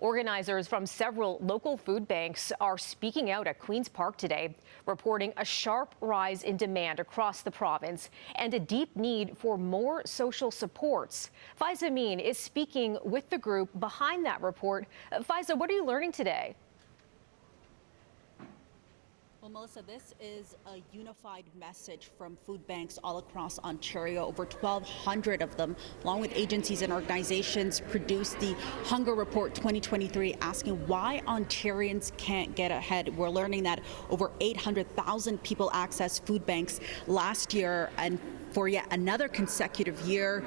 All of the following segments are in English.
Organizers from several local food banks are speaking out at Queen's Park today, reporting a sharp rise in demand across the province and a deep need for more social supports. Faiza Amin is speaking with the group behind that report. Faiza, what are you learning today? Well, Melissa, this is a unified message from food banks all across Ontario. Over 1,200 of them, along with agencies and organizations, produced the Hunger Report 2023, asking why Ontarians can't get ahead. We're learning that over 800,000 people accessed food banks last year, and for yet another consecutive year,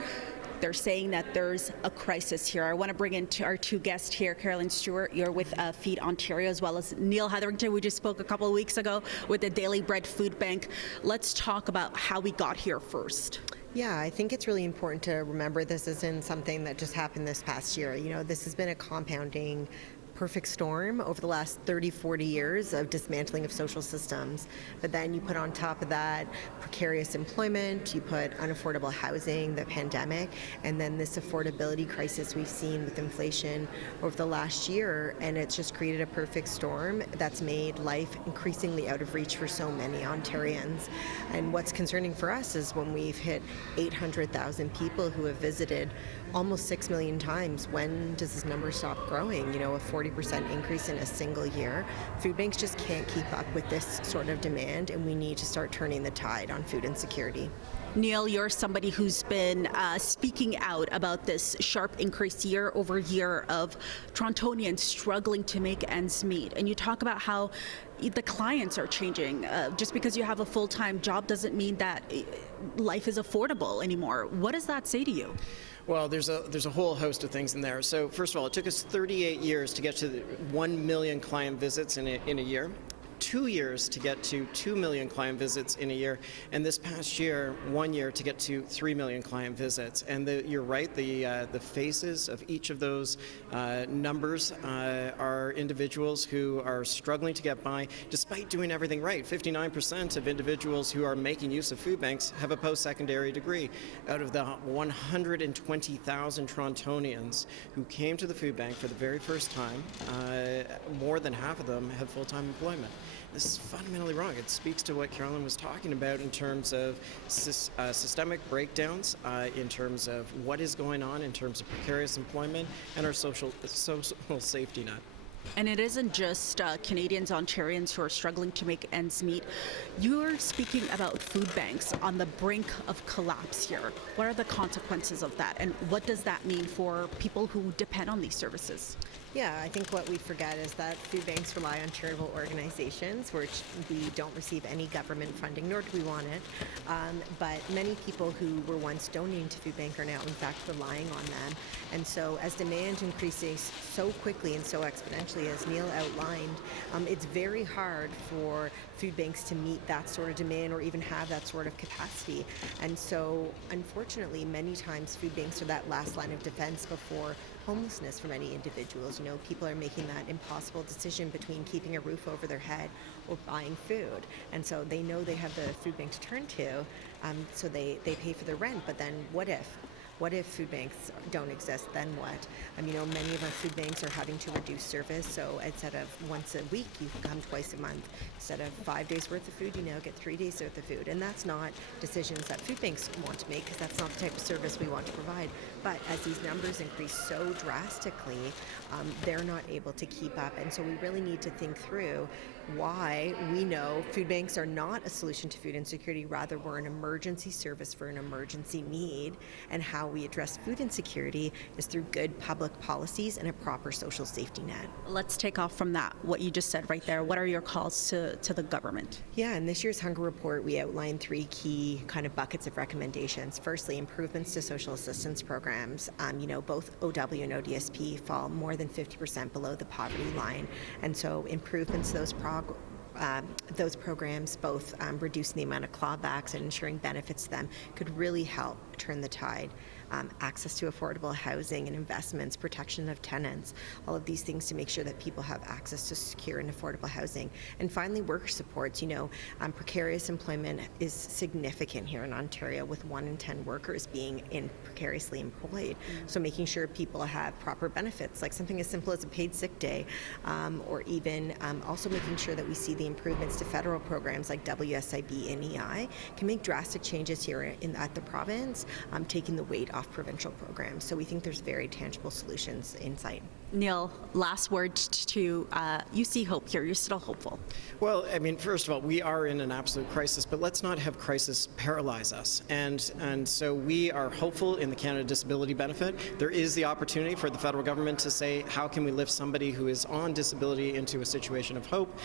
they're saying that there's a crisis here. I want to bring in our two guests here. Carolyn Stewart, you're with Feed Ontario, as well as Neil Hetherington. We just spoke a couple of weeks ago with the Daily Bread Food Bank. Let's talk about how we got here first. Yeah, I think it's really important to remember this isn't something that just happened this past year. You know, this has been a compounding perfect storm over the last 30, 40 years of dismantling of social systems. But then you put on top of that precarious employment, you put unaffordable housing, the pandemic, and then this affordability crisis we've seen with inflation over the last year. And it's just created a perfect storm that's made life increasingly out of reach for so many Ontarians. And what's concerning for us is when we've hit 800,000 people who have visited almost 6 million times, when does this number stop growing? You know, a 40% increase in a single year. Food banks just can't keep up with this sort of demand, and we need to start turning the tide on food insecurity. Neil, you're somebody who's been speaking out about this sharp increase year over year of Torontonians struggling to make ends meet. And you talk about how the clients are changing. Just because you have a full-time job doesn't mean that life is affordable anymore. What does that say to you? Well, there's a whole host of things in there. So first of all, it took us 38 years to get to 1 million client visits in a year. 2 years to get to 2 million client visits in a year, and this past year, 1 year to get to 3 million client visits. And you're right, the faces of each of those numbers are individuals who are struggling to get by despite doing everything right. 59% of individuals who are making use of food banks have a post-secondary degree. Out of the 120,000 Torontonians who came to the food bank for the very first time, more than half of them have full-time employment. This is fundamentally wrong. It speaks to what Carolyn was talking about in terms of systemic breakdowns, in terms of what is going on in terms of precarious employment and our social safety net. And it isn't just Canadians, Ontarians who are struggling to make ends meet. You're speaking about food banks on the brink of collapse here. What are the consequences of that, and what does that mean for people who depend on these services? Yeah, I think what we forget is that food banks rely on charitable organizations, which we don't receive any government funding, nor do we want it. But many people who were once donating to food bank are now, in fact, relying on them. And so as demand increases so quickly and so exponentially, as Neil outlined, it's very hard for food banks to meet that sort of demand or even have that sort of capacity. And so, unfortunately, many times food banks are that last line of defense before homelessness for many individuals. You know, people are making that impossible decision between keeping a roof over their head or buying food. And so they know they have the food bank to turn to, so they pay for the rent. But then what if? What if food banks don't exist? Then what? You know, many of our food banks are having to reduce service. So instead of once a week, you can come twice a month. Instead of 5 days worth of food, you now get 3 days worth of food. And that's not decisions that food banks want to make, because that's not the type of service we want to provide. But as these numbers increase so drastically, they're not able to keep up. And so we really need to think through why we know food banks are not a solution to food insecurity. Rather, we're an emergency service for an emergency need, and how we address food insecurity is through good public policies and a proper social safety net. Let's take off from that, what you just said right there. What are your calls to the government? Yeah, in this year's Hunger Report, we outlined 3 key kind of buckets of recommendations. Firstly, improvements to social assistance programs. You know, both OW and ODSP fall more than 50% below the poverty line. And so improvements to those programs, both reducing the amount of clawbacks and ensuring benefits to them, could really help turn the tide. access to affordable housing and investments, protection of tenants, all of these things to make sure that people have access to secure and affordable housing. And finally, worker supports. Precarious employment is significant here in Ontario, with 1 in 10 workers being precariously employed. So making sure people have proper benefits, like something as simple as a paid sick day, or even also making sure that we see the improvements to federal programs like WSIB and EI can make drastic changes here at the province, taking the weight off provincial programs. So we think there's very tangible solutions in sight. Neil, last word to you see hope here. You're still hopeful. Well, first of all, we are in an absolute crisis, but let's not have crisis paralyze us. And so we are hopeful in the Canada Disability Benefit. There is the opportunity for the federal government to say, how can we lift somebody who is on disability into a situation of hope?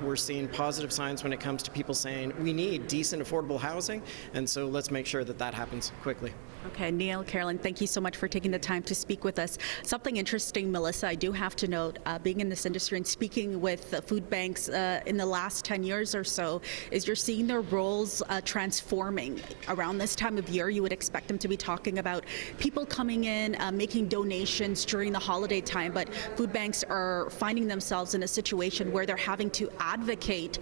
We're seeing positive signs when it comes to people saying we need decent, affordable housing, and so let's make sure that that happens quickly. Okay, Neil, Carolyn, thank you so much for taking the time to speak with us. Something interesting, Melissa, I do have to note, being in this industry and speaking with food banks in the last 10 years or so, is you're seeing their roles transforming. Around this time of year, you would expect them to be talking about people coming in, making donations during the holiday time, but food banks are finding themselves in a situation where they're having to advocate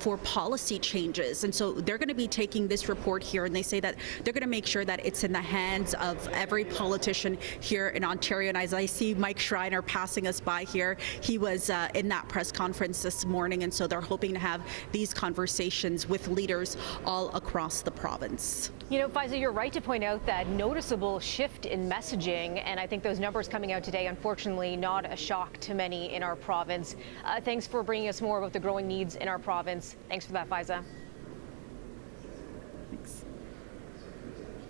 for policy changes. And so they're going to be taking this report here, and they say that they're going to make sure that it's in the hands of every politician here in Ontario. And as I see Mike Schreiner passing us by here, he was in that press conference this morning, and so they're hoping to have these conversations with leaders all across the province. Faiza, you're right to point out that noticeable shift in messaging, and I think those numbers coming out today, unfortunately, not a shock to many in our province. Thanks for bringing us more about the growing needs in our province. Thanks for that, Faiza.